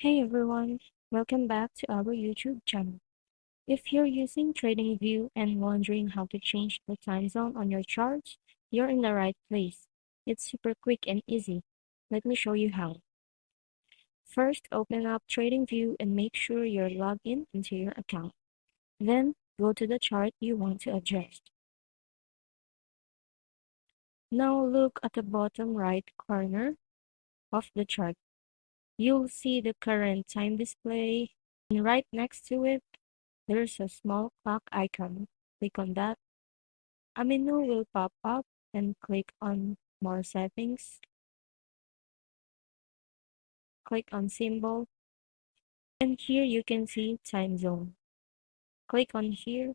Hey everyone, welcome back to our YouTube channel. If you're using TradingView and wondering how to change the time zone on your charts, you're in the right place. It's super quick and easy. Let me show you how. First, open up TradingView and make sure you're logged in into your account. Then, go to the chart you want to adjust. Now look at the bottom right corner of the chart. You'll see the current time display, and right next to it, there's a small clock icon. Click on that. A menu will pop up and click on More Settings. Click on Symbol. And here you can see Time Zone. Click on here.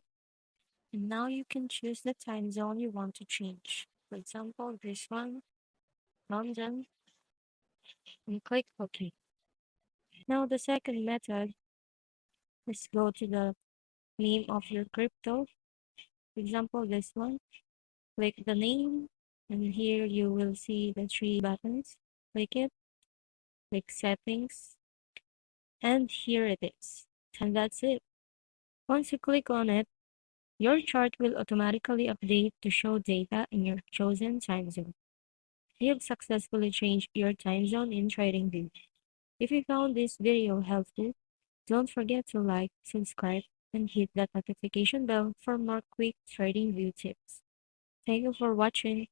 And now you can choose the time zone you want to change. For example, this one, London, and click OK. Now the second method is go to the name of your crypto. For example, this one. Click the name, and here you will see the three buttons. Click it, click settings, and here it is. And that's it. Once you click on it, your chart will automatically update to show data in your chosen time zone. You've successfully changed your time zone in TradingView. If you found this video helpful, don't forget to like, subscribe, and hit that notification bell for more quick TradingView tips. Thank you for watching.